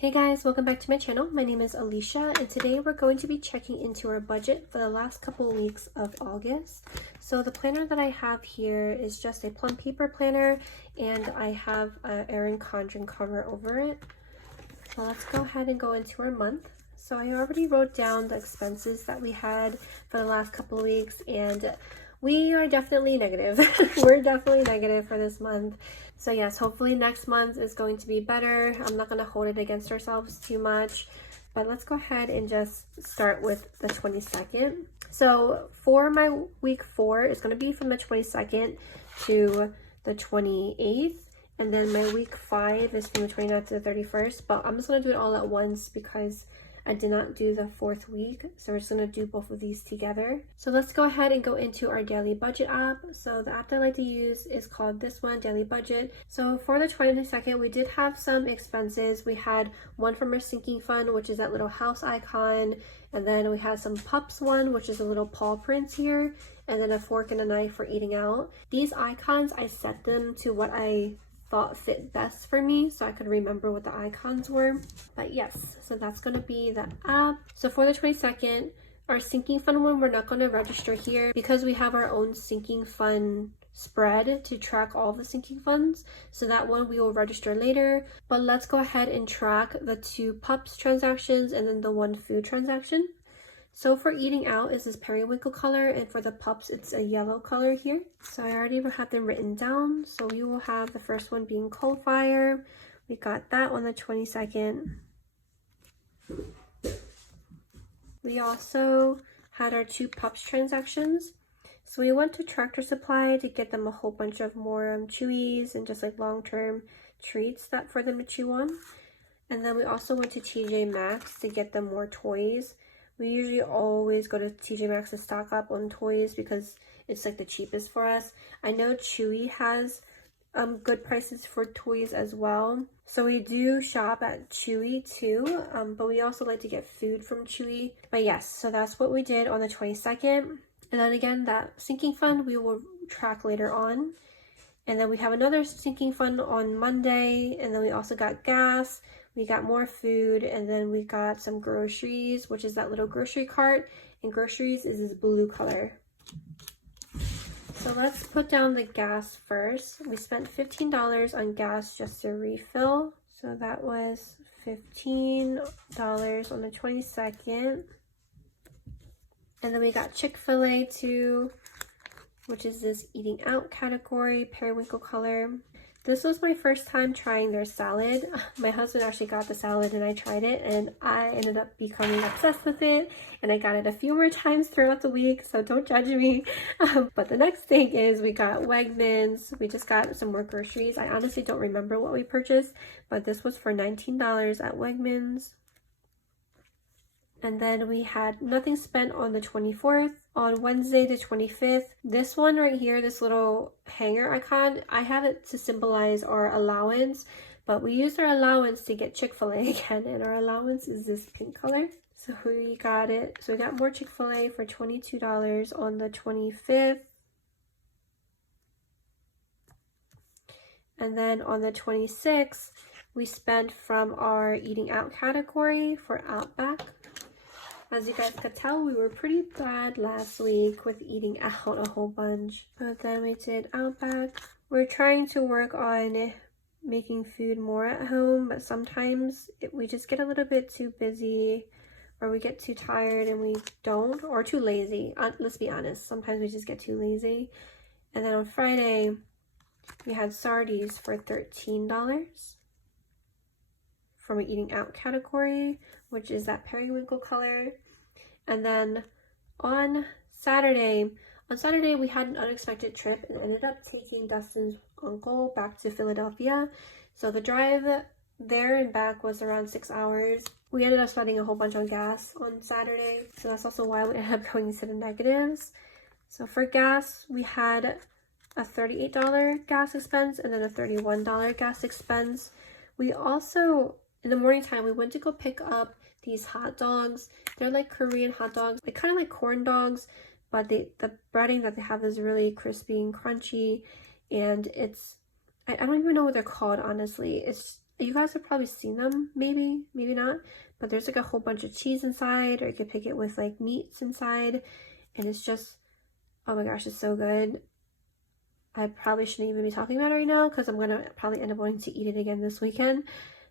Hey guys, welcome back to my channel. My name is Alicia and today we're going to be checking into our budget for the last couple weeks of August. So the planner that I have here is just a plum paper planner and I have an Erin Condren cover over it. So let's go ahead and go into our month. So I already wrote down the expenses that we had for the last couple of weeks and we are definitely negative. We're definitely negative for this month. So yes, hopefully next month is going to be better. I'm not going to hold it against ourselves too much. But let's go ahead and just start with the 22nd. So for my week 4, it's going to be from the 22nd to the 28th. And then my week 5 is from the 29th to the 31st. But I'm just going to do it all at once because I did not do the 4th week, so we're just going to do both of these together. So let's go ahead and go into our daily budget app. So the app that I like to use is called this one, Daily Budget. So for the 22nd, we did have some expenses. We had one from our sinking fund, which is that little house icon, and then we had some pups one, which is a little paw prints here, and then a fork and a knife for eating out. These icons, I set them to what I thought fit best for me so I could remember what the icons were. But yes, so that's going to be the app. So for the 22nd, our sinking fund one, we're not going to register here because we have our own sinking fund spread to track all the sinking funds. So that one we will register later. But let's go ahead and track the 2 pups transactions and then the 1 food transaction. So for eating out is this periwinkle color, and for the pups it's a yellow color here. So I already have them written down. So we will have the first one being coal fire. We got that on the 22nd. We also had our 2 pups transactions. So we went to Tractor Supply to get them a whole bunch of more chewies and just like long-term treats that for them to chew on. And then we also went to TJ Maxx to get them more toys. We usually always go to TJ Maxx to stock up on toys because it's like the cheapest for us. I know Chewy has good prices for toys as well. So we do shop at Chewy too, but we also like to get food from Chewy. But yes, so that's what we did on the 22nd. And then again, that sinking fund we will track later on. And then we have another sinking fund on Monday, and then we also got gas. We got more food, and then we got some groceries, which is that little grocery cart, and groceries is this blue color. So let's put down the gas first. We spent $15 on gas just to refill. So that was $15 on the 22nd. And then we got Chick-fil-A too, which is this eating out category, periwinkle color. This was my first time trying their salad. My husband actually got the salad and I tried it and I ended up becoming obsessed with it, and I got it a few more times throughout the week, so don't judge me. But the next thing is we got Wegmans. We just got some more groceries. I honestly don't remember what we purchased, but this was for $19 at Wegmans. And then we had nothing spent on the 24th. On Wednesday the 25th, this one right here, this little hanger icon, I have it to symbolize our allowance, but we used our allowance to get Chick-fil-A again, and our allowance is this pink color. So we got it. So we got more Chick-fil-A for $22 on the 25th. And then on the 26th, we spent from our eating out category for Outback. As you guys could tell, we were pretty bad last week with eating out a whole bunch. But then we did Outback. We're trying to work on making food more at home, but sometimes we just get a little bit too busy, or we get too tired and we don't, or too lazy. Let's be honest, sometimes we just get too lazy. And then on Friday, we had Sardi's for $13 from an eating out category, which is that periwinkle color. And then on Saturday we had an unexpected trip and ended up taking Dustin's uncle back to Philadelphia. So the drive there and back was around 6 hours. We ended up spending a whole bunch on gas on Saturday, so that's also why we ended up going to the negatives. So for gas, we had a $38 gas expense and then a $31 gas expense. We also, in the morning time, we went to go pick up these hot dogs. They're like Korean hot dogs. They're kind of like corn dogs, but the breading that they have is really crispy and crunchy, and it's, I don't even know what they're called, honestly. It's You guys have probably seen them, maybe not, but there's like a whole bunch of cheese inside, or you could pick it with like meats inside, and it's just, oh my gosh, it's so good. I probably shouldn't even be talking about it right now because I'm gonna probably end up wanting to eat it again this weekend,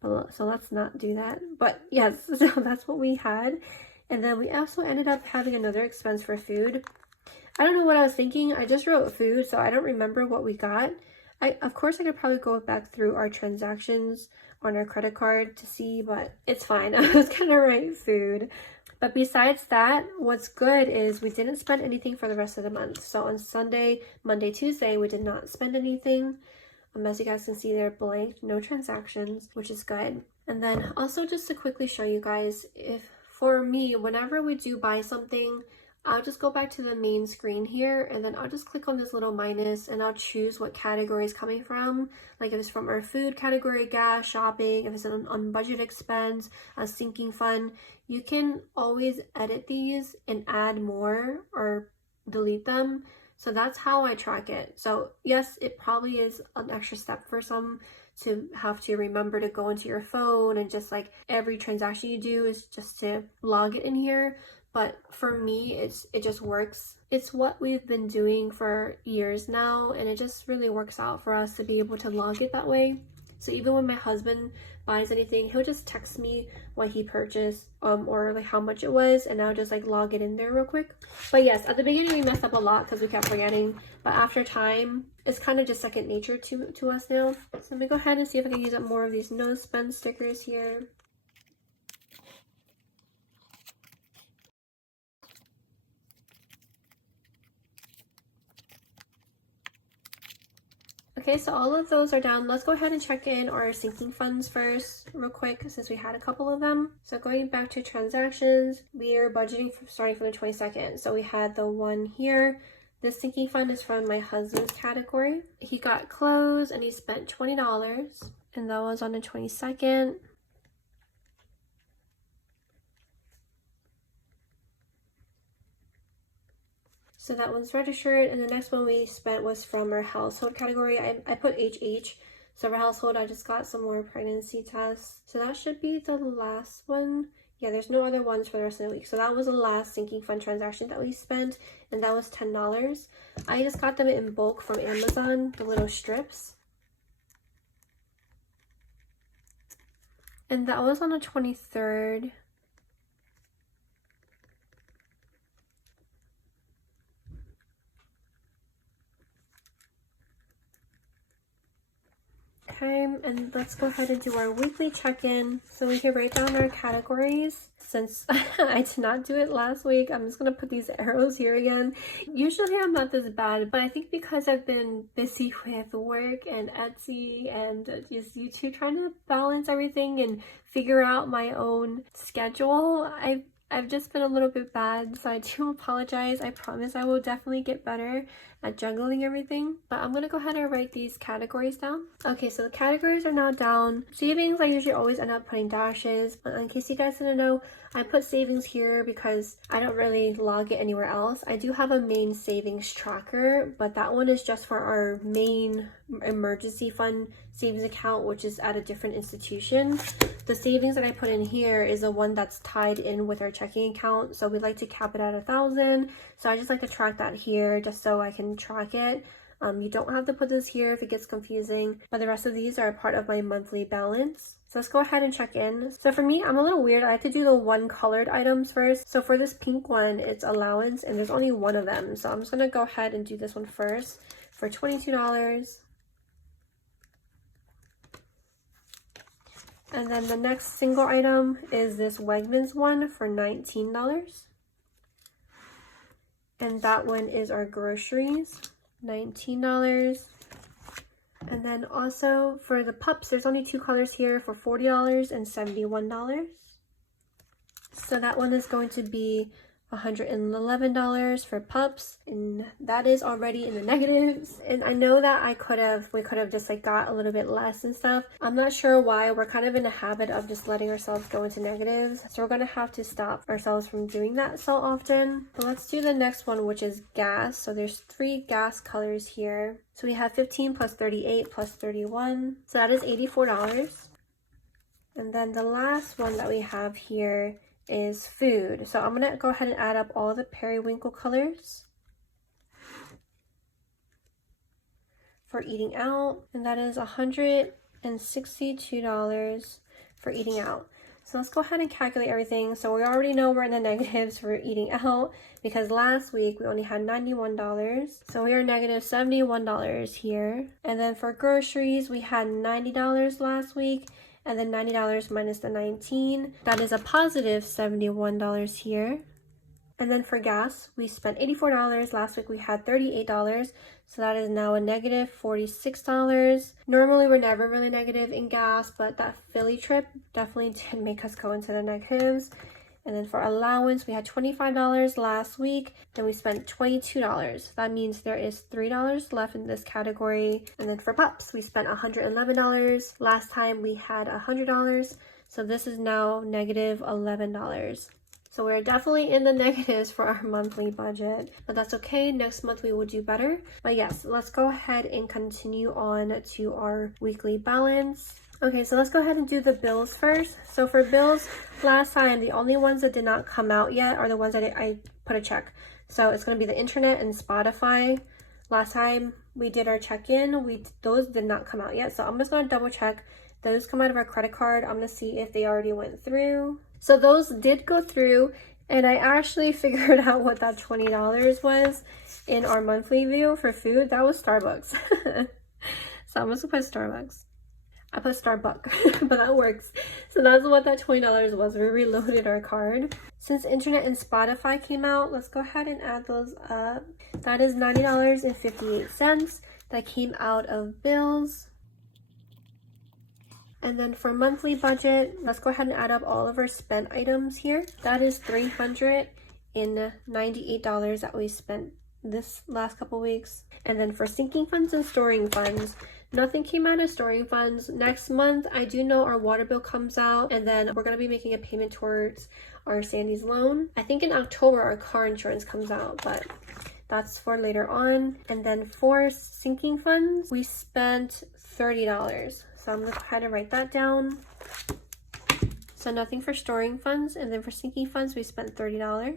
but so let's not do that. But yes, so that's what we had. And then we also ended up having another expense for food. I don't know what I was thinking. I just wrote food, so I don't remember what we got. Of course, I could probably go back through our transactions on our credit card to see, but it's fine. I was gonna write food. But besides that, what's good is we didn't spend anything for the rest of the month. So on Sunday, Monday, Tuesday, we did not spend anything. As you guys can see, they're blank, no transactions, which is good. And then also just to quickly show you guys, if for me, whenever we do buy something, I'll just go back to the main screen here, and then I'll just click on this little minus, and I'll choose what category it's coming from. Like if it's from our food category, gas, shopping, if it's an unbudgeted expense, a sinking fund. You can always edit these and add more or delete them. So that's how I track it. So yes, it probably is an extra step for some to have to remember to go into your phone, and just like every transaction you do is just to log it in here. But for me, it just works. It's what we've been doing for years now, and it just really works out for us to be able to log it that way. So even when my husband buys anything, he'll just text me what he purchased or like how much it was, and I'll just like log it in there real quick. But yes, at the beginning we messed up a lot because we kept forgetting, but after time it's kind of just second nature to us now. So I'm gonna go ahead and see if I can use up more of these no spend stickers here. Okay, so all of those are down. Let's go ahead and check in our sinking funds first real quick, since we had a couple of them. So going back to transactions, we are budgeting starting from the 22nd. So we had the one here. This sinking fund is from my husband's category. He got clothes and he spent $20, and that was on the 22nd. So that one's registered, and the next one we spent was from our household category. I put HH, so for household I just got some more pregnancy tests. So that should be the last one. Yeah, there's no other ones for the rest of the week. So that was the last sinking fund transaction that we spent, and that was $10. I just got them in bulk from Amazon, the little strips. And that was on the 23rd. And let's go ahead and do our weekly check-in. So we can write down our categories. Since I did not do it last week, I'm just gonna put these arrows here again. Usually I'm not this bad, but I think because I've been busy with work and Etsy and just YouTube, trying to balance everything and figure out my own schedule, I've just been a little bit bad, so I do apologize. I promise I will definitely get better at juggling everything. But I'm gonna go ahead and write these categories down. Okay, so the categories are now down. Savings, I usually always end up putting dashes. But in case you guys didn't know, I put savings here because I don't really log it anywhere else. I do have a main savings tracker, but that one is just for our main emergency fund savings account, which is at a different institution. The savings that I put in here is the one that's tied in with our checking account. So we like to cap it at 1,000. So I just like to track that here just so I can track it. You don't have to put this here if it gets confusing, but the rest of these are a part of my monthly balance. So let's go ahead and check in. So for me, I'm a little weird. I have to do the one colored items first. So for this pink one, it's allowance, and there's only one of them. So I'm just gonna go ahead and do this one first for $22. And then the next single item is this Wegmans one for $19. And that one is our groceries, $19. And then also for the pups, there's only two colors here for $40 and $71. So that one is going to be $111 for pups, and that is already in the negatives. And I know that we could have just like got a little bit less and stuff. I'm not sure why. We're kind of in a habit of just letting ourselves go into negatives, so we're gonna have to stop ourselves from doing that so often. But let's do the next one, which is gas. So there's 3 gas colors here. So we have 15 plus 38 plus 31, so that is $84. And then the last one that we have here is food. So I'm gonna go ahead and add up all the periwinkle colors for eating out, and that is $162 for eating out. So let's go ahead and calculate everything. So we already know we're in the negatives for eating out because last week we only had $91. So we are negative $71 here. And then for groceries, we had $90 last week, and then $90 minus the 19. That is a positive $71 here. And then for gas, we spent $84. Last week we had $38. So that is now a negative $46. Normally we're never really negative in gas, but that Philly trip definitely did make us go into the negatives. And then for allowance, we had $25 last week, and we spent $22. That means there is $3 left in this category. And then for pups, we spent $111. Last time we had $100. So this is now negative $11. So we're definitely in the negatives for our monthly budget, but that's okay. Next month we will do better. But yes, let's go ahead and continue on to our weekly balance. Okay, so let's go ahead and do the bills first. So for bills, last time, the only ones that did not come out yet are the ones that I put a check. So it's going to be the internet and Spotify. Last time we did our check-in, those did not come out yet. So I'm just going to double check. Those come out of our credit card. I'm going to see if they already went through. So those did go through, and I actually figured out what that $20 was in our monthly view for food. That was Starbucks. So I'm just gonna put Starbucks. I put Starbuck, but that works. So that's what that $20 was. We reloaded our card. Since internet and Spotify came out, let's go ahead and add those up. That is $90.58. That came out of bills. And then for monthly budget, let's go ahead and add up all of our spent items here. That is $398 that we spent this last couple weeks. And then for sinking funds and storing funds, nothing came out of storing funds. Next month, I do know our water bill comes out, and then we're going to be making a payment towards our Sandy's loan. I think in October our car insurance comes out, but that's for later on. And then for sinking funds, we spent $30. So I'm going to go ahead and write that down. So nothing for storing funds. And then for sinking funds, we spent $30.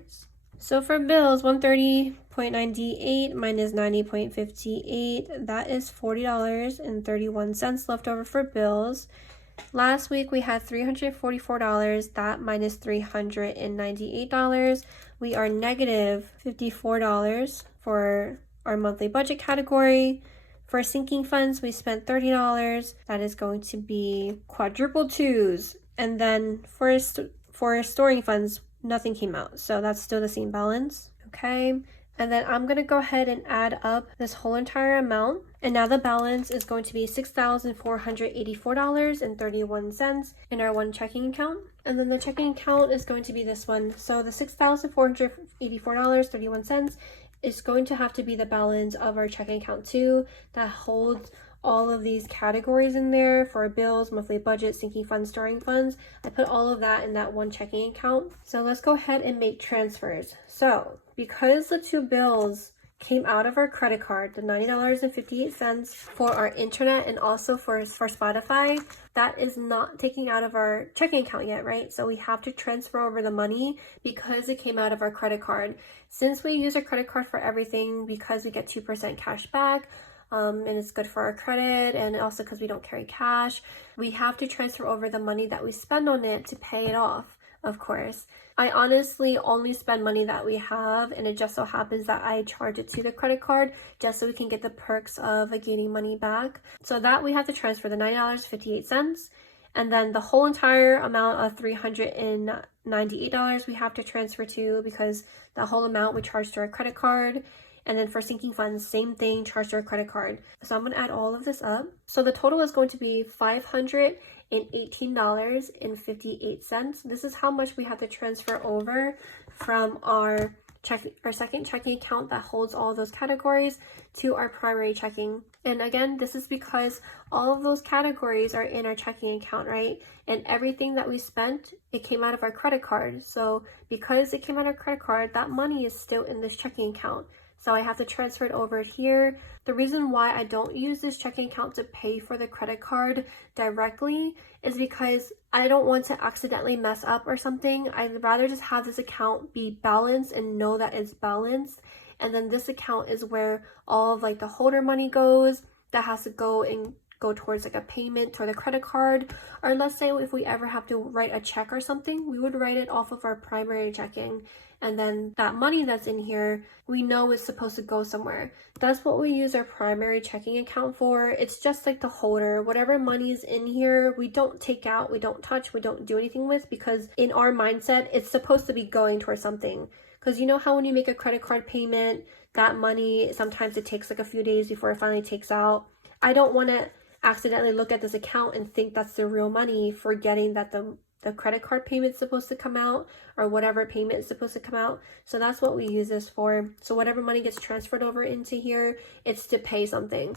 So for bills, 130.98 minus 90.58, that is $40.31 left over for bills. Last week we had $344, that minus $398. We are negative $54 for our monthly budget category. For sinking funds, we spent $30. That is going to be quadruple twos. And then for storing funds, nothing came out. So that's still the same balance. Okay. And then I'm going to go ahead and add up this whole entire amount. And now the balance is going to be $6,484.31 in our one checking account. And then the checking account is going to be this one. So the $6,484.31 is going to have to be the balance of our checking account too, that holds all of these categories in there for our bills, monthly budget, sinking funds, storing funds. I put all of that in that one checking account. So let's go ahead and make transfers. So because the two bills came out of our credit card, the $90.58 for our internet and also for Spotify, that is not taking out of our checking account yet, right? So we have to transfer over the money because it came out of our credit card. Since we use our credit card for everything, because we get 2% cash back, and it's good for our credit, and also because we don't carry cash, we have to transfer over the money that we spend on it to pay it off, of course. I honestly only spend money that we have, and it just so happens that I charge it to the credit card just so we can get the perks of gaining money back. So that we have to transfer the $90.58, and then the whole entire amount of $398 we have to transfer to, because the whole amount we charge to our credit card. And then for sinking funds, same thing, charged to our credit card. So I'm going to add all of this up. So the total is going to be $518.58. This is how much we have to transfer over from our second checking account that holds all of those categories to our primary checking. And again, this is because all of those categories are in our checking account, right? And everything that we spent, it came out of our credit card. So because it came out of our credit card, that money is still in this checking account. So I have to transfer it over here. The reason why I don't use this checking account to pay for the credit card directly is because I don't want to accidentally mess up or something. I'd rather just have this account be balanced and know that it's balanced. And then this account is where all of like the holder money goes that has to go towards like a payment or the credit card. Or let's say if we ever have to write a check or something, we would write it off of our primary checking. And then that money that's in here, we know is supposed to go somewhere. That's what we use our primary checking account for. It's just like the holder. Whatever money is in here, we don't take out, we don't touch, we don't do anything with, because in our mindset, it's supposed to be going towards something. Because you know how when you make a credit card payment, that money, sometimes it takes like a few days before it finally takes out. I don't want to accidentally look at this account and think that's the real money, forgetting that the credit card payment is supposed to come out, or whatever payment is supposed to come out. So that's what we use this for. So whatever money gets transferred over into here, it's to pay something.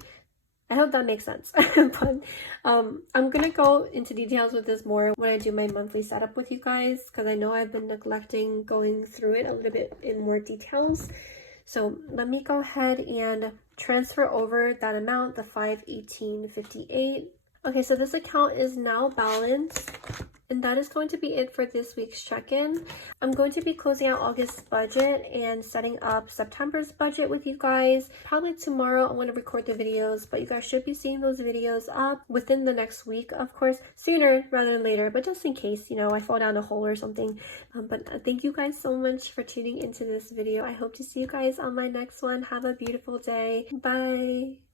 I hope that makes sense. But I'm gonna go into details with this more when I do my monthly setup with you guys, because I know I've been neglecting going through it a little bit in more details. So let me go ahead and transfer over that amount, the $518.58. Okay, so this account is now balanced. And that is going to be it for this week's check-in. I'm going to be closing out August's budget and setting up September's budget with you guys. Probably tomorrow I'm going to record the videos, but you guys should be seeing those videos up within the next week, of course, sooner rather than later, but just in case, you know, I fall down a hole or something. But thank you guys so much for tuning into this video. I hope to see you guys on my next one. Have a beautiful day. Bye.